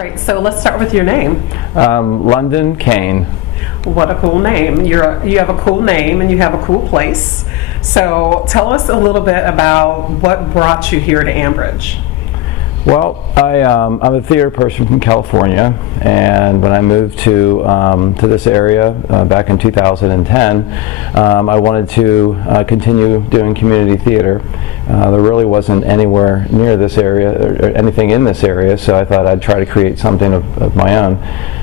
right, so let's start with your name. London Kane. What a cool name. You have a cool name and you have a cool place. So tell us a little bit about what brought you here to Ambridge. Well, I'm a theater person from California, and when I moved to this area back in 2010, I wanted to continue doing community theater. There really wasn't anywhere near this area or anything in this area, so I thought I'd try to create something of my own.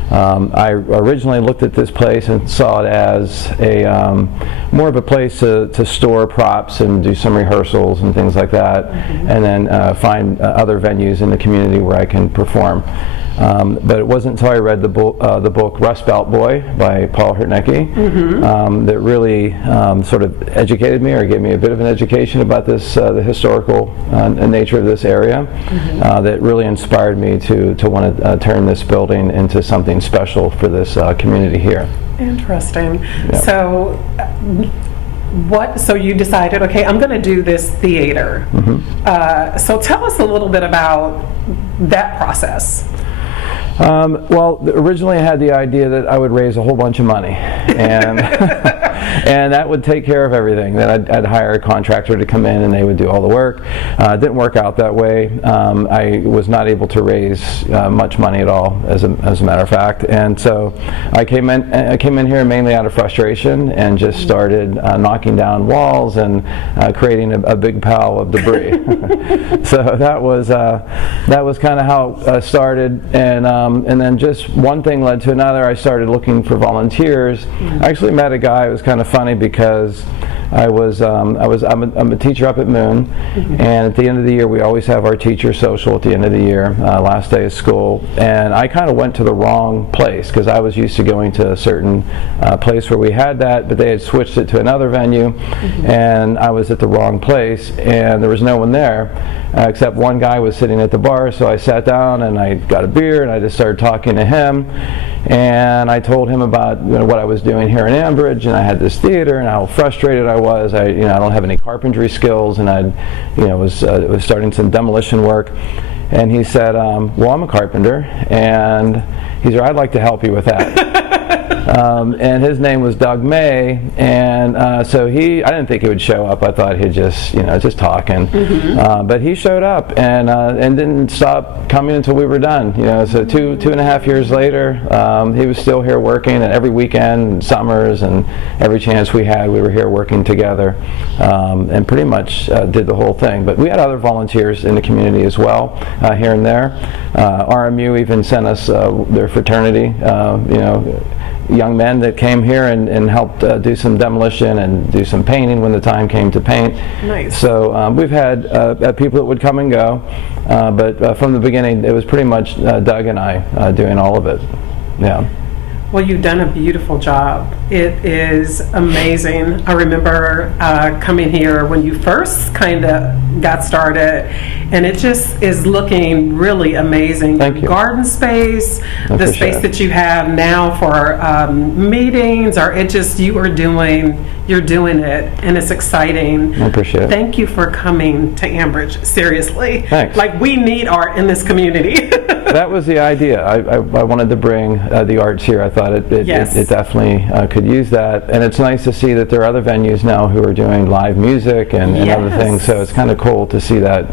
I originally looked at this place and saw it as more of a place to store props and do some rehearsals and things like that, and then find other venues in the community where I can perform. But it wasn't until I read the book Rust Belt Boy by Paul Hurtnecki that really sort of educated me, or gave me a bit of an education about this, the historical nature of this area, that really inspired me to want to turn this building into something special for this community here. Interesting. Yeah. So you decided, okay, I'm going to do this theater. So tell us a little bit about that process. Well, originally I had the idea that I would raise a whole bunch of money, and and that would take care of everything. That I'd hire a contractor to come in and they would do all the work. It didn't work out that way. I was not able to raise much money at all, as a matter of fact. And so I came in here mainly out of frustration and just started knocking down walls and creating a big pile of debris. So that was kind of how it started, and then just one thing led to another. I started looking for volunteers. I actually met a guy. It was kind of funny because I'm a teacher up at Moon, and at the end of the year we always have our teacher social at the end of the year, last day of school, and I kind of went to the wrong place because I was used to going to a certain place where we had that, but they had switched it to another venue, and I was at the wrong place, and there was no one there except one guy was sitting at the bar. So I sat down and I got a beer and I just started talking to him, and I told him about what I was doing here in Ambridge, and I had this theater and how frustrated I was. I don't have any carpentry skills, and I was starting some demolition work. And he said, well, I'm a carpenter, and he said, I'd like to help you with that. And his name was Doug May, and so I didn't think he would show up. I thought he'd just talking, but he showed up and didn't stop coming until we were done. So two and a half years later, he was still here working, and every weekend, and summers, and every chance we had, we were here working together, and pretty much did the whole thing. But we had other volunteers in the community as well, here and there. RMU even sent us their fraternity, young men that came here and helped do some demolition and do some painting when the time came to paint. Nice. So we've had people that would come and go, but from the beginning it was pretty much Doug and I doing all of it. Yeah. Well, you've done a beautiful job. It is amazing. I remember coming here when you first kind of got started, and it just is looking really amazing. Thank you. Garden space, the space that you have now for meetings, you're doing it, and it's exciting. I appreciate it. Thank you for coming to Ambridge, seriously. Thanks. Like, we need art in this community. That was the idea. I wanted to bring the arts here. I thought it definitely could use that, and it's nice to see that there are other venues now who are doing live music and other things, so it's kind of cool to see that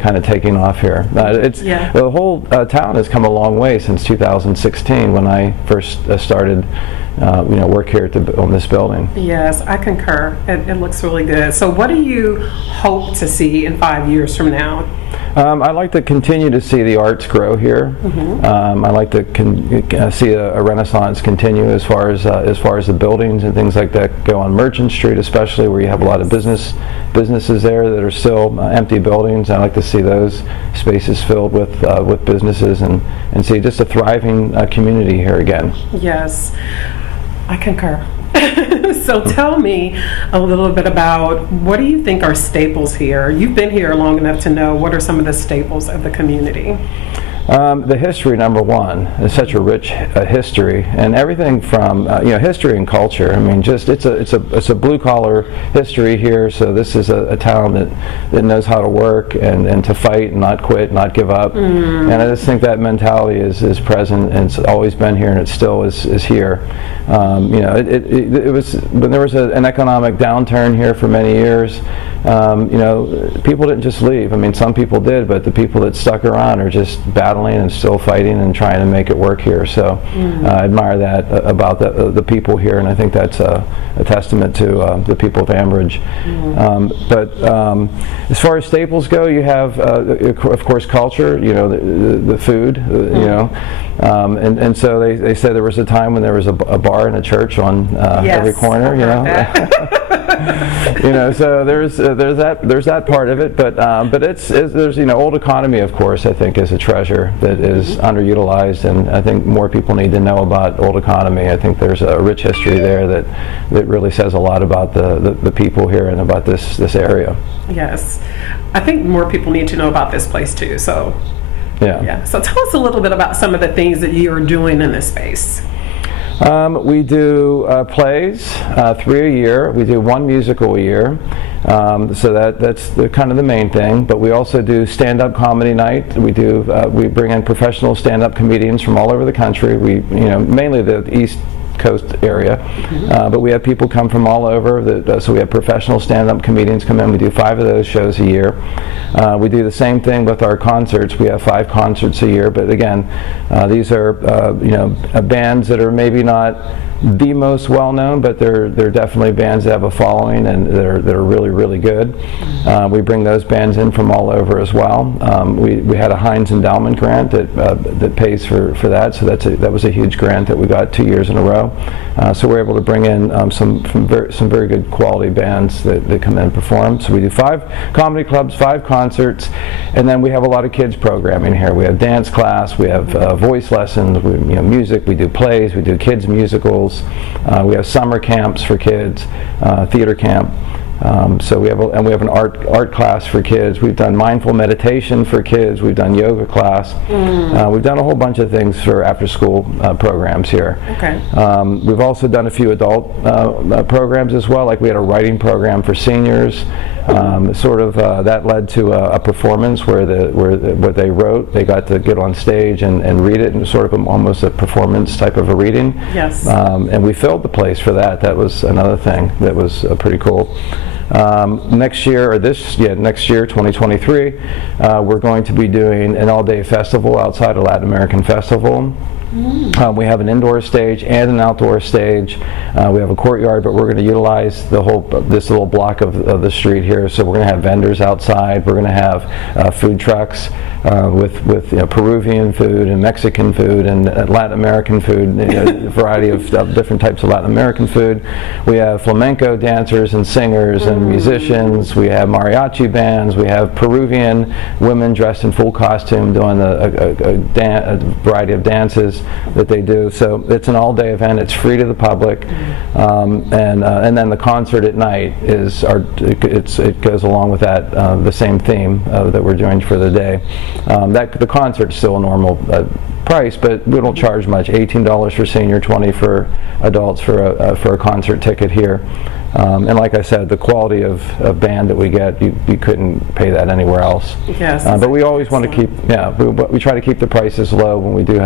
kind of taking off here. The whole town has come a long way since 2016 when I first started work here on this building. Yes, I concur. It looks really good. So what do you hope to see in 5 years from now? I'd like to continue to see the arts grow here. I'd like to see a renaissance continue as far as the buildings and things like that go on Merchant Street, especially where you have a lot of businesses there that are still empty buildings. I'd like to see those spaces filled with businesses and see just a thriving community here again. Yes, I concur. So tell me a little bit about, what do you think are staples here? You've been here long enough to know what are some of the staples of the community. The history, number one, is such a rich history, and everything from history and culture. I mean, just it's a blue collar history here. So this is a town that knows how to work and to fight and not quit, not give up. And I just think that mentality is present, and it's always been here, and it still is here. It was when there was an economic downturn here for many years. People didn't just leave. I mean, some people did, but the people that stuck around are just battling and still fighting and trying to make it work here. So I admire that about the people here, and I think that's a testament to the people of Ambridge. But as far as staples go, you have, of course, culture. The food. And so they said there was a time when there was a bar and a church on every corner. So there's that part of it, but there's old economy, of course, I think is a treasure that is underutilized, and I think more people need to know about old economy. I think there's a rich history there that really says a lot about the people here and about this area. Yes, I think more people need to know about this place too. So yeah. So tell us a little bit about some of the things that you are doing in this space. We do plays, 3 a year. We do 1 musical a year. So that's kind of the main thing. But we also do stand-up comedy night. We bring in professional stand-up comedians from all over the country. Mainly the East Coast area, but we have people come from all over. So we have professional stand-up comedians come in. We do 5 of those shows a year. We do the same thing with our concerts. We have 5 concerts a year, but again, these are bands that are maybe not the most well-known, but they're definitely bands that have a following and that are really, really good. We bring those bands in from all over as well. We had a Heinz Endowment grant that pays for that, so that was a huge grant that we got 2 years in a row. So we're able to bring in some very good quality bands that come in and perform. So we do 5 comedy clubs, 5 concerts, and then we have a lot of kids programming here. We have dance class, we have voice lessons, music, we do plays, we do kids musicals. We have summer camps for kids, theater camp. So we have an art class for kids. We've done mindful meditation for kids. We've done yoga class. We've done a whole bunch of things for after-school programs here. Okay. We've also done a few adult programs as well. Like we had a writing program for seniors. That led to a performance where what they wrote, they got to get on stage and read it, and sort of almost a performance type of a reading. Yes. And we filled the place for that. That was another thing that was pretty cool. Next year, 2023, we're going to be doing an all-day festival outside a Latin American festival. We have an indoor stage and an outdoor stage. We have a courtyard, but we're going to utilize this little block of the street here. So we're going to have vendors outside. We're going to have food trucks with Peruvian food and Mexican food and Latin American food, a variety of different types of Latin American food. We have flamenco dancers and singers and musicians. We have mariachi bands. We have Peruvian women dressed in full costume doing a variety of dances that they do. So it's an all-day event. It's free to the public, and then the concert at night it goes along with that, the same theme that we're doing for the day. The concert's still a normal price, but we don't charge much. $18 for senior, $20 for adults for a concert ticket here. And like I said, the quality of band that we get, you couldn't pay that anywhere else. Yes. But we always want to keep, we try to keep the prices low when we do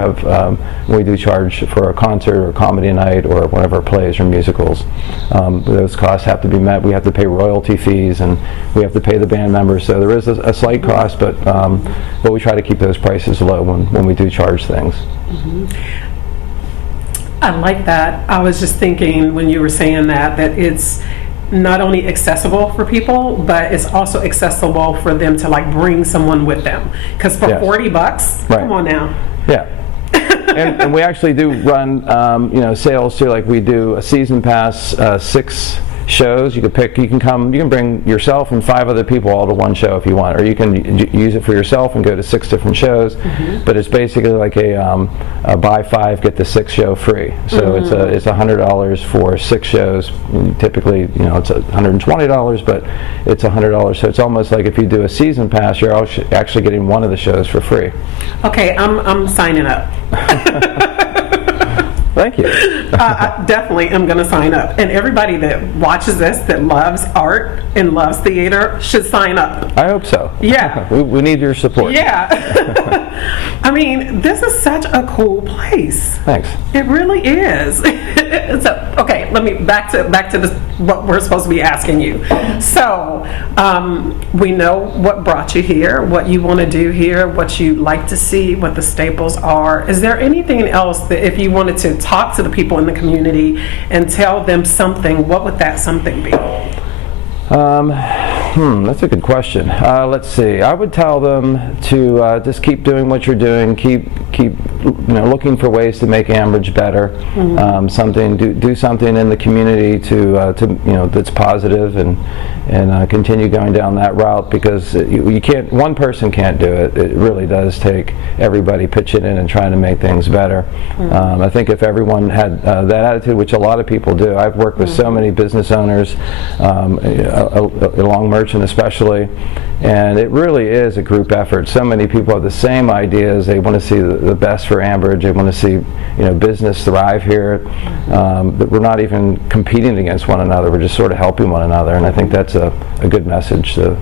charge for a concert or comedy night or one of our plays or musicals. Those costs have to be met. We have to pay royalty fees and we have to pay the band members. So there is a slight cost, but we try to keep those prices low when we do charge things. I like that. I was just thinking when you were saying that it's not only accessible for people, but it's also accessible for them to bring someone with them. Because for Yes. $40, Right. come on now. Yeah. and we actually do run sales too. Like we do a season pass, 6 shows. You can bring yourself and 5 other people all to one show if you want, or you can use it for yourself and go to 6 different shows. But it's basically like a buy 5 get the 6 show free. So it's $100 for 6 shows. Typically, it's $120, but it's $100. So it's almost like if you do a season pass, you're actually getting one of the shows for free. Okay, I'm signing up. Thank you. I definitely am going to sign up. And everybody that watches this that loves art and loves theater should sign up. I hope so. Yeah. We need your support. Yeah. I mean, this is such a cool place. Thanks. It really is. So, okay, let me back to this, what we're supposed to be asking you. So, we know what brought you here, what you want to do here, what you like to see, what the staples are. Is there anything else that if you wanted to talk to the people in the community and tell them something, what would that something be? That's a good question. Let's see. I would tell them to just keep doing what you're doing. Keep looking for ways to make Ambridge better. Do something in the community to that's positive and continue going down that route, because you can't. One person can't do it. It really does take everybody pitching in and trying to make things better. I think if everyone had that attitude, which a lot of people do. I've worked with so many business owners along Merchant especially, and it really is a group effort. So many people have the same ideas. They want to see the best for Ambridge. They want to see business thrive here. That we're not even competing against one another. We're just sort of helping one another, and I think that's a good message to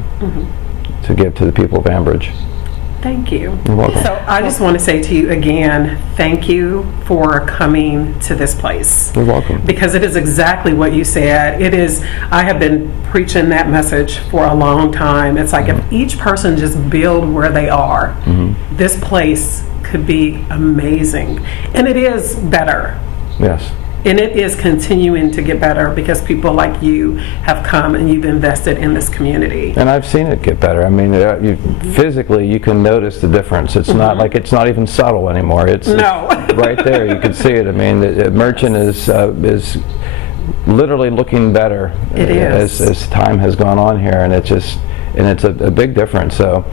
give to the people of Ambridge. Thank you. You're welcome. So I just want to say to you again, thank you for coming to this place. You're welcome. Because it is exactly what you said. It is, I have been preaching that message for a long time. It's like if each person just build where they are, this place could be amazing. And it is better. Yes. And it is continuing to get better because people like you have come and you've invested in this community. And I've seen it get better. I mean, physically, you can notice the difference. It's not like it's not even subtle anymore. It's right there. You can see it. I mean, the Merchant is literally looking better as time has gone on here, and it's a big difference. So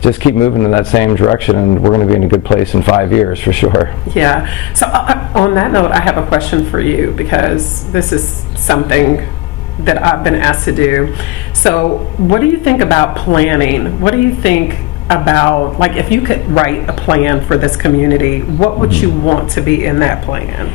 just keep moving in that same direction, and we're going to be in a good place in 5 years for sure. Yeah. So on that note, I have a question for you, because this is something that I've been asked to do. So what do you think about planning? What do you think about, like, if you could write a plan for this community, what would you want to be in that plan?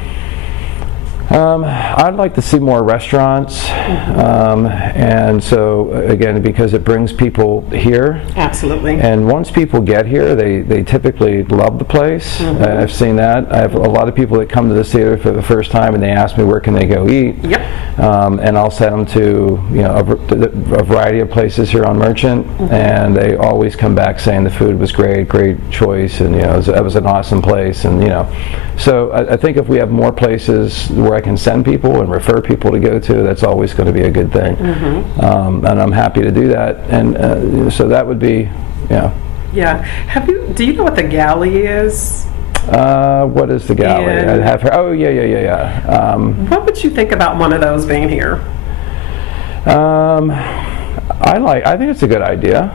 I'd like to see more restaurants, and so again, because it brings people here. Absolutely. And once people get here, they typically love the place. I've seen that. I have a lot of people that come to this theater for the first time, and they ask me where can they go eat. Yep. And I'll send them to a variety of places here on Merchant, and they always come back saying the food was great choice, and it was an awesome place, and So I think if we have more places where I can send people and refer people to go to, that's always going to be a good thing. And I'm happy to do that. And so that would be, Yeah. Do you know what the galley is? What is the galley? I have her. Oh, yeah. What would you think about one of those being here? I think it's a good idea.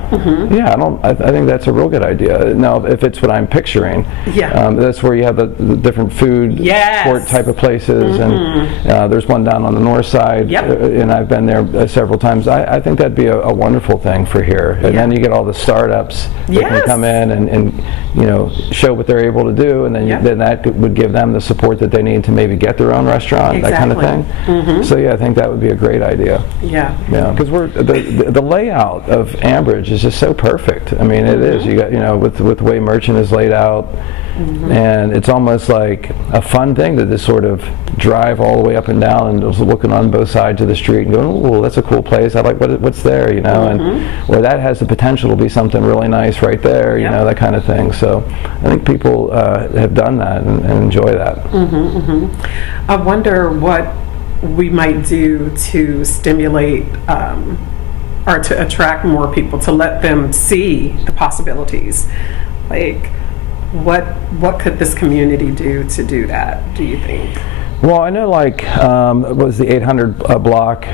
Yeah, I think that's a real good idea. Now, if it's what I'm picturing, that's where you have the different food court type of places, and there's one down on the north side, and I've been there several times. I think that'd be a wonderful thing for here, and then you get all the startups that can come in and show what they're able to do, and then that would give them the support that they need to maybe get their own restaurant, that kind of thing. So yeah, I think that would be a great idea. Yeah, because the layout of Ambridge is just so perfect. I mean, it is. You got with the way Merchant is laid out, and it's almost like a fun thing to just sort of drive all the way up and down and just looking on both sides of the street and going, oh, that's a cool place. I like what's there, and where that has the potential to be something really nice right there, that kind of thing. So I think people have done that and enjoy that. I wonder what we might do to stimulate or to attract more people, to let them see the possibilities. Like, what could this community do to do that, do you think? Well, I know like it was the 800 block,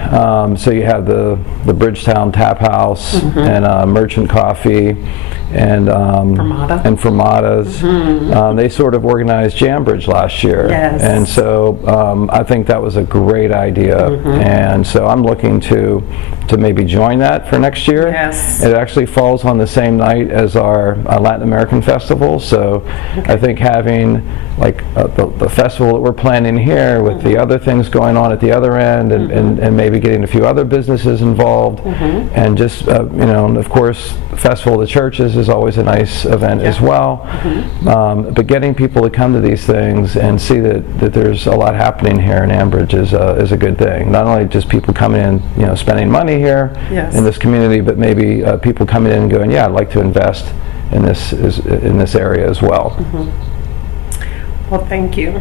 so you have the Bridgetown Tap House and Merchant Coffee and Fermata. and Fermata's. They sort of organized Jambridge last year, Yes. and so I think that was a great idea, and so I'm looking to maybe join that for next year. Yes. It actually falls on the same night as our Latin American festival, so I think having like the festival that we're planning here with the other things going on at the other end, and maybe getting a few other businesses involved, and just you know, and of course the Festival of the Churches is always a nice event as well. But getting people to come to these things and see that there's a lot happening here in Ambridge is a good thing. Not only just people coming in, you know, spending money here Yes. in this community, but maybe people coming in and going, yeah, I'd like to invest in this area as well. Well, thank you.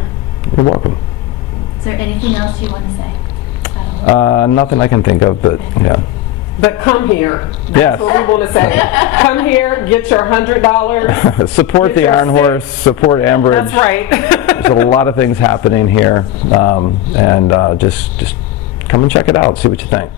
You're welcome. Is there anything else you want to say? Nothing I can think of, but yeah. But come here. Yes. That's what we want to say. Come here, get your $100. Support Get the your Iron stick. Horse, support Ambridge. That's right. There's a lot of things happening here, and just come and check it out, see what you think.